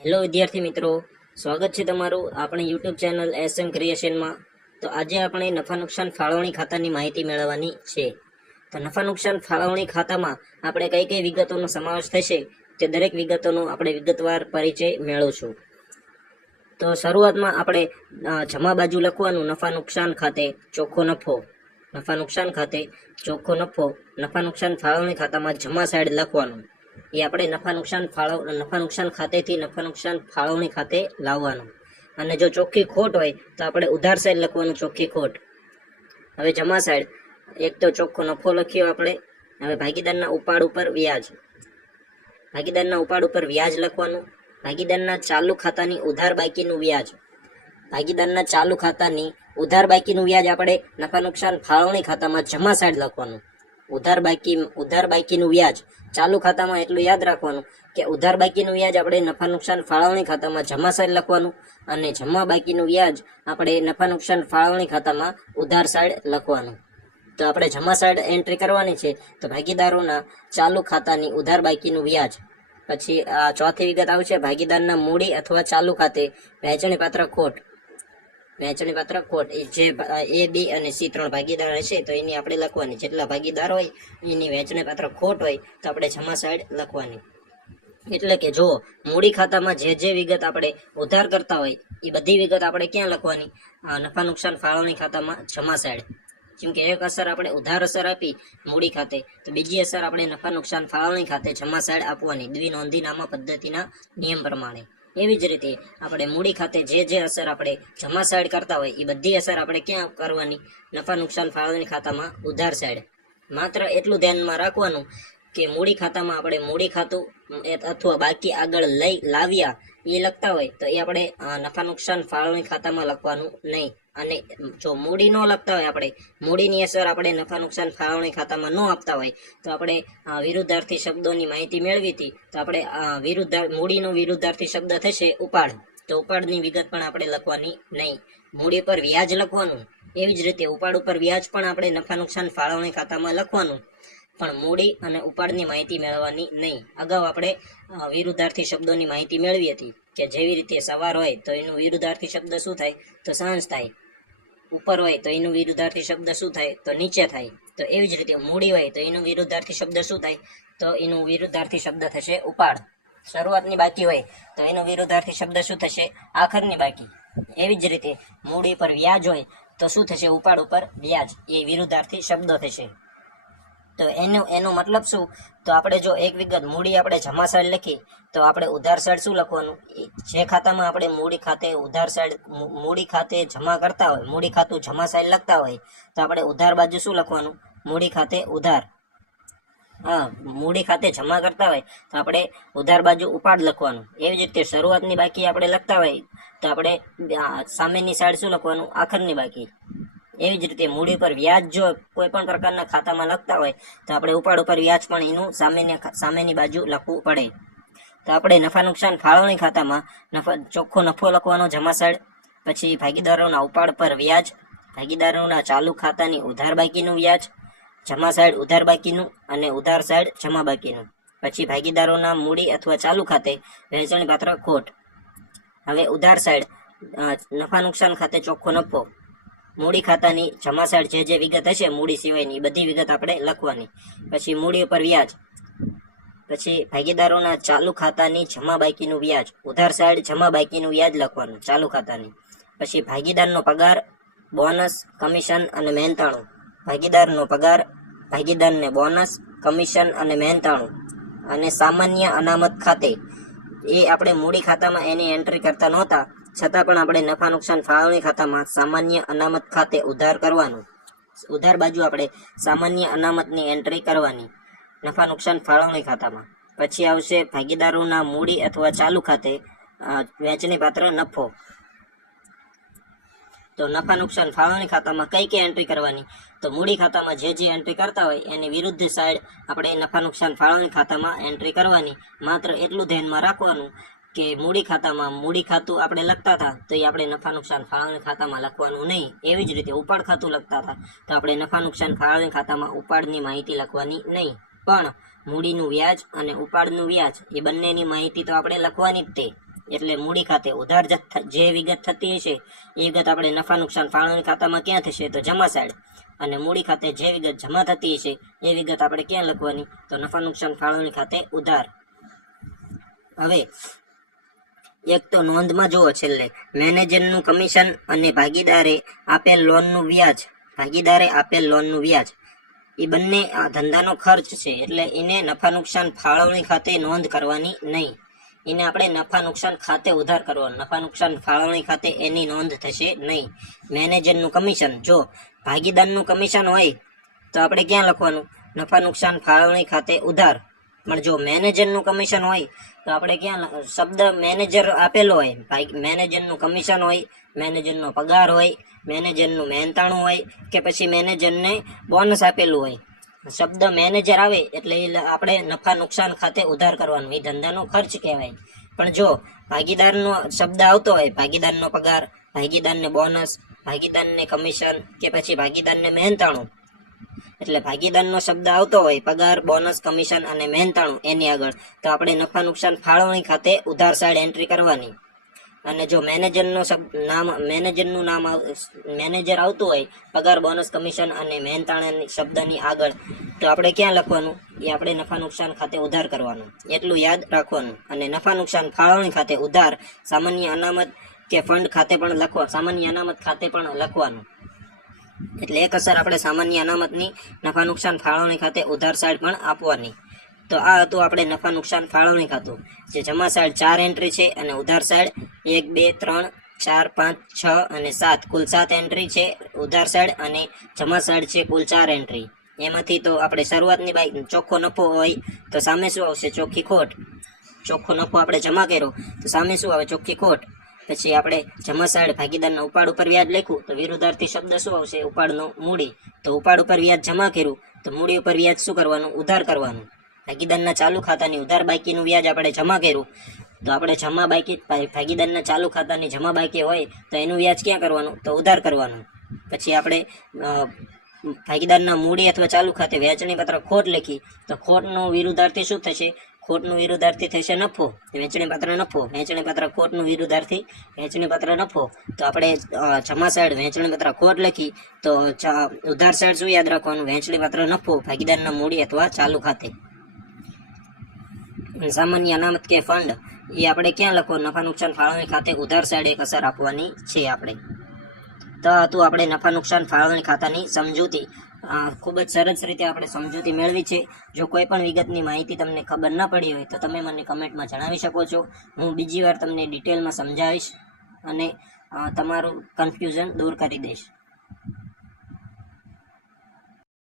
Hello વિદ્યાર્થી મિત્રો, સ્વાગત છે તમારું આપણી યુટ્યુબ ચેનલ SM ક્રિએશનમાં। તો આજે આપણે નફા નુકસાન ફાળવણી ખાતાની માહિતી મેળવવાની છે। તો નફા નુકસાન ફાળવણી ખાતામાં આપણે કઈ કઈ વિગતોનો સમાવેશ થશે તે દરેક વિગતોનો આપણે વિગતવાર પરિચય મેળવશું। તો શરૂઆતમાં આપણે જમા બાજુ લખવાનું નફા નુકસાન ખાતે ચોખ્ખો નફો, નફા નુકસાન ખાતે ચોખ્ખો નફો, નફા નુકસાન ફાળવણી ખાતામાં જમા સાઈડ લખવાનું। એ આપણે નફા નુકસાન ખાતેથી નફા નુકસાન ફાળવણી ખાતે લાવવાનું। અને જો ચોખ્ખી ખોટ હોય તો આપણે ઉધાર સાઈડ લખવાનું ચોખ્ખી ખોટ। હવે જમા સાઈડ એક તો ચોખ્ખો નફો લખ્યો આપણે। હવે ભાગીદારના ઉપાડ ઉપર વ્યાજ, ભાગીદારના ઉપાડ ઉપર વ્યાજ લખવાનું। ભાગીદારના ચાલુ ખાતાની ઉધાર બાકીનું વ્યાજ, ભાગીદારના ચાલુ ખાતાની ઉધાર બાકીનું વ્યાજ આપણે નફા નુકસાન ફાળવણી ખાતામાં જમા સાઈડ લખવાનું। ઉધાર બાકીનું વ્યાજ ચાલુ ખાતામાં એટલું યાદ રાખવાનું કે ઉધાર બાકીનું વ્યાજ આપણે નફા નુકસાન ફાળવણી ખાતામાં જમા સાઈડ લખવાનું, અને જમા બાકીનું વ્યાજ આપણે નફા નુકસાન ફાળવણી ખાતામાં ઉધાર સાઈડ લખવાનું। તો આપણે જમા સાઈડ એન્ટ્રી કરવાની છે તો ભાગીદારોના ચાલુ ખાતાની ઉધાર બાકીનું વ્યાજ। પછી ચોથી વિગત આવશે ભાગીદારના મૂડી અથવા ચાલુ ખાતે વહેંચણી પાત્ર ખોટ, વહેંચણી પાત્ર ખોટ જે A, B અને C ત્રણ ભાગીદાર હશે તો એની આપણે લખવાની। જેટલા ભાગીદાર હોય એની વહેંચણી પાત્ર ખોટ હોય તો આપણે જમા સાઈડ લખવાની। એટલે કે જો મૂડી ખાતામાં જે વિગત આપણે ઉધાર કરતા હોય એ બધી વિગત આપણે ક્યાં લખવાની? નફા નુકસાન ફાળવણી ખાતામાં જમા સાઈડ। જેમ કે એક અસર આપણે ઉધાર અસર આપી મૂડી ખાતે, તો બીજી અસર આપણે નફા નુકસાન ફાળવણી ખાતે જમા સાઈડ આપવાની દ્વિનોંધીનામા પદ્ધતિના નિયમ પ્રમાણે। એવી જ રીતે આપણે મૂડી ખાતે જે અસર આપણે જમા સાઈડ કરતા હોય એ બધી અસર આપણે ક્યાં કરવાની? નફા નુકસાન ફાળવણી ખાતામાં ઉધાર સાઈડ। માત્ર એટલું ધ્યાનમાં રાખવાનું કે મૂડી ખાતામાં આપણે મૂડી ખાતું અથવા બાકી આગળ લાવ્યા એ લખતા હોય તો એ આપણે નફા નુકસાન ફાળવણી ખાતામાં લખવાનું નહીં। અને જો મૂડી ન લખતા હોય, આપણે મૂડીની અસર આપણે નફા નુકસાન ફાળવણી ખાતામાં ન આપતા હોય તો આપણે વિરુદ્ધાર્થી શબ્દોની માહિતી મેળવી હતી તો આપણે મૂડીનો વિરુદ્ધાર્થી શબ્દ થશે ઉપાડ, તો ઉપાડની વિગત પણ આપણે લખવાની નહીં। મૂડી પર વ્યાજ લખવાનું, એવી જ રીતે ઉપાડ ઉપર વ્યાજ પણ આપણે નફા નુકસાન ફાળવણી ખાતામાં લખવાનું, પણ મૂડી અને ઉપાડની માહિતી મેળવવાની નહીં। અગાઉ આપણે વિરુદ્ધાર્થી શબ્દોની માહિતી મેળવી હતી કે જેવી રીતે સવાર હોય તો એનું વિરુદ્ધાર્થી શબ્દ શું થાય? તો સાંજ થાય। ઉપર હોય તો એનું વિરુદ્ધાર્થી શબ્દ શું થાય? તો નીચે થાય। તો એવી જ રીતે મૂડી હોય તો એનું વિરુદ્ધાર્થી શબ્દ શું થાય? તો એનું વિરુદ્ધાર્થી શબ્દ થશે ઉપાડ। શરૂઆતની બાકી હોય તો એનું વિરુદ્ધાર્થી શબ્દ શું થશે? આખરની બાકી। એવી જ રીતે મૂડી પર વ્યાજ હોય તો શું થશે? ઉપાડ ઉપર વ્યાજ, એ વિરુદ્ધાર્થી શબ્દ થશે। તો એનો મતલબ શું? તો આપણે જો એક વિગત મૂડી આપણે જમા સાઈડ લખી તો આપણે ઉધાર સાઈડ શું લખવાનું? જે ખાતામાં આપણે મૂડી ખાતે ઉધાર સાઈડ મૂડી ખાતે જમા કરતા હોય, મૂડી ખાતું જમા સાઈડ લખતા હોય તો આપણે ઉધાર બાજુ શું લખવાનું? મૂડી ખાતે ઉધાર। મૂડી ખાતે જમા કરતા હોય તો આપણે ઉધાર બાજુ ઉપાડ લખવાનું। એવી જ રીતે શરૂઆતની બાકી આપણે લખતા હોય તો આપણે સામેની સાઈડ શું લખવાનું? આખરની બાકી। એવી જ રીતે મૂડી પર વ્યાજ જો કોઈ પણ પ્રકારના ખાતામાં લખતા હોય તો આપણે ઉપાડ ઉપર વ્યાજ પણ એનું સામેની બાજુ લખવું પડે। તો આપણે નફા નુકસાન ફાળવણી ખાતામાં ચોખ્ખો નફો લખવાનો જમા સાઈડ, પછી ભાગીદારોના ઉપાડ પર વ્યાજ, ભાગીદારોના ચાલુ ખાતાની ઉધાર બાકીનું વ્યાજ, જમા સાઈડ ઉધાર બાકીનું અને ઉધાર સાઈડ જમા બાકીનું, પછી ભાગીદારોના મૂડી અથવા ચાલુ ખાતે વહેંચણી પાત્ર ખોટ। હવે ઉધાર સાઈડ નફા નુકસાન ખાતે ચોખ્ખો નફો, મૂડી ખાતાની જમા સાઈડ જે વિગત હશે મૂડી સિવાયની બધી વિગત આપણે લખવાની। પછી મૂડી ઉપર વ્યાજ, પછી ભાગીદારોના ચાલુ ખાતાની જમા બાકીનું વ્યાજ, ઉધાર સાઈડ જમા બાકીનું વ્યાજ લખવાનું ચાલુ ખાતાની। પછી ભાગીદારનો પગાર, બોનસ, કમિશન અને મહેનતાણું, ભાગીદારનો પગાર, ભાગીદારને બોનસ, કમિશન અને મહેનતાણું, અને સામાન્ય અનામત ખાતે એ આપણે મૂડી ખાતામાં એની એન્ટ્રી કરતા નહોતા છતાં પણ આપણે નફા નુકસાન ફાળવણી ખાતામાં સામાન્ય અનામત ખાતે ઉધાર કરવાનું, ઉધાર બાજુ આપણે સામાન્ય અનામતની એન્ટ્રી કરવાની નફા નુકસાન ફાળવણી ખાતામાં। પછી આવશે ભાગીદારોના મૂડી અથવા ચાલુ ખાતે વહેંચણી પાત્ર નફો। તો નફા નુકસાન ફાળવણી ખાતામાં કઈ એન્ટ્રી કરવાની? તો મૂડી ખાતામાં જે એન્ટ્રી કરતા હોય એની વિરુદ્ધ સાઈડ આપણે નફા નુકસાન ફાળવણી ખાતામાં એન્ટ્રી કરવાની। માત્ર એટલું ધ્યાનમાં રાખવાનું કે મૂડી ખાતામાં મૂડી ખાતું આપણે લખતા હતા તો એ આપણે નફા નુકસાન ફાળવણી ખાતામાં લખવાનું નહીં। એવી જ રીતે ઉપાડ ખાતું લખતા હતા તો આપણે નફા નુકસાન ફાળવણી ખાતામાં ઉપાડની માહિતી લખવાની નહીં, પણ મૂડીનું વ્યાજ અને ઉપાડનું વ્યાજ એ બંનેની માહિતી તો આપણે લખવાની જ તે। એટલે મૂડી ખાતે ઉધાર જે વિગત થતી હશે એ વિગત આપણે નફા નુકસાન ફાળવણી ખાતામાં ક્યાં થશે? તો જમા સાઈડ. અને મૂડી ખાતે જે વિગત જમા થતી હશે એ વિગત આપણે ક્યાં લખવાની? તો નફા નુકસાન ફાળવણી ખાતે ઉધાર. હવે એક તો નોંધમાં જુઓ છેલ્લે, મેનેજરનું કમિશન અને ભાગીદારે આપેલ લોનનું વ્યાજ એ બંને આ ધંધાનો ખર્ચ છે, એટલે એને નફા નુકસાન ફાળવણી ખાતે નોંધ કરવાની નહીં. એને આપણે નફા નુકસાન ખાતે ઉધાર કરવાનું. નફા નુકસાન ફાળવણી ખાતે એની નોંધ થશે નહીં. મેનેજરનું કમિશન, જો ભાગીદારનું કમિશન હોય તો આપણે ક્યાં લખવાનું? નફા નુકસાન ફાળવણી ખાતે ઉધાર. પણ જો મેનેજરનું કમિશન હોય તો આપણે ક્યાં શબ્દ મેનેજર આપેલો હોય, મેનેજરનું કમિશન હોય, મેનેજરનો પગાર હોય, મેનેજરનું મહેનતાણું હોય કે પછી મેનેજરને બોનસ આપેલું હોય, શબ્દ મેનેજર આવે એટલે આપણે નફા નુકસાન ખાતે ઉધાર કરવાનું. એ ધંધાનો ખર્ચ કહેવાય. પણ જો ભાગીદારનો શબ્દ આવતો હોય, ભાગીદારનો પગાર, ભાગીદારને બોનસ, ભાગીદારને કમિશન કે પછી ભાગીદારને મહેનતાણું, એટલે ભાગીદારનો શબ્દ આવતો હોય પગાર, બોનસ, કમિશન અને મહેનતાણું એની આગળ, તો આપણે નફા નુકસાન ફાળવણી ખાતે ઉધાર સાઈડ એન્ટ્રી કરવાની. અને જો મેનેજરનું નામ મેનેજર આવતું હોય પગાર, બોનસ, કમિશન અને મહેનતાણા શબ્દની આગળ, તો આપણે ક્યાં લખવાનું? એ આપણે નફા નુકસાન ખાતે ઉધાર કરવાનું. એટલું યાદ રાખવાનું. અને નફા નુકસાન ફાળવણી ખાતે ઉધાર સામાન્ય અનામત કે ફંડ ખાતે પણ સામાન્ય અનામત ખાતે પણ લખવાનું. એટલે એક અસર આપણે સામાન્ય અનામતની નફા નુકસાન ફાળવણી ખાતે ઉધાર સાઈડ પણ આપવાની. તો આ હતું આપણે નફા નુકસાન ફાળવણી ખાતું, જે જમા સાઈડ 4 એન્ટ્રી છે અને ઉધાર સાઈડ 1, 2, 3, 4, 5, 6 અને 7 કુલ 7 એન્ટ્રી છે ઉધાર સાઈડ, અને જમા સાઈડ છે કુલ 4 એન્ટ્રી. એમાંથી તો આપણે શરૂઆતની બાજુ ચોખ્ખો નફો હોય તો સામે શું આવશે? ચોખ્ખી ખોટ. ચોખ્ખો નફો આપણે જમા કર્યો તો સામે શું આવે? ચોખ્ખી ખોટ. પછી આપણે જમા સાઈડ ભાગીદારના ઉપાડ ઉપર વ્યાજ લખ્યું તો વિરુદ્ધાર્થી શબ્દ શું આવશે? ઉપાડનું મૂડી. તો ઉપાડ ઉપર વ્યાજ જમા કર્યું તો મૂડી ઉપર વ્યાજ શું કરવાનું? ઉધાર કરવાનું. ભાગીદારના ચાલુ ખાતાની ઉધાર બાકીનું વ્યાજ આપણે જમા કર્યું તો આપણે ભાગીદારના ચાલુ ખાતાની જમા બાકી હોય તો એનું વ્યાજ ક્યાં કરવાનું? તો ઉધાર કરવાનું. પછી આપણે ભાગીદારના મૂડી અથવા ચાલુ ખાતે વહેંચણી પત્ર ખોટ લખી તો ખોટનું વિરુદ્ધાર્થી શું થશે? ખોટનું વિરુદ્ધાર્થી થશે નફો. વહેંચણી પત્ર નફો. વહેંચણી પત્ર ખોટનું વિરુદ્ધાર્થી વહેંચણી પત્ર નફો. તો આપણે જમા સાઈડ વહેંચણી પત્ર ખોટ લખી તો ઉધાર સાઈડ શું યાદ રાખવાનું? વહેંચણી પત્ર નફો ભાગીદારના મૂડી અથવા ચાલુ ખાતે. સામાન્ય અનામત કે ફંડ એ આપણે ક્યાં લખવાનું? નફા નુકસાન ફાળવણી ખાતે ઉધાર સાઈડ એક અસર આપવાની છે આપણે. તો હતું આપણે નફા નુકસાન ફાળવણી ખાતાની સમજૂતી. ખૂબ જ સરસ રીતે આપણે સમજૂતી મેળવી છે. જો કોઈ પણ વિગતની માહિતી તમને ખબર ન પડી હોય તો તમે મને કમેન્ટમાં જણાવી શકો છો. હું બીજી વાર તમને ડિટેલમાં સમજાવીશ અને તમારું કન્ફ્યુઝન દૂર કરી દઈશ.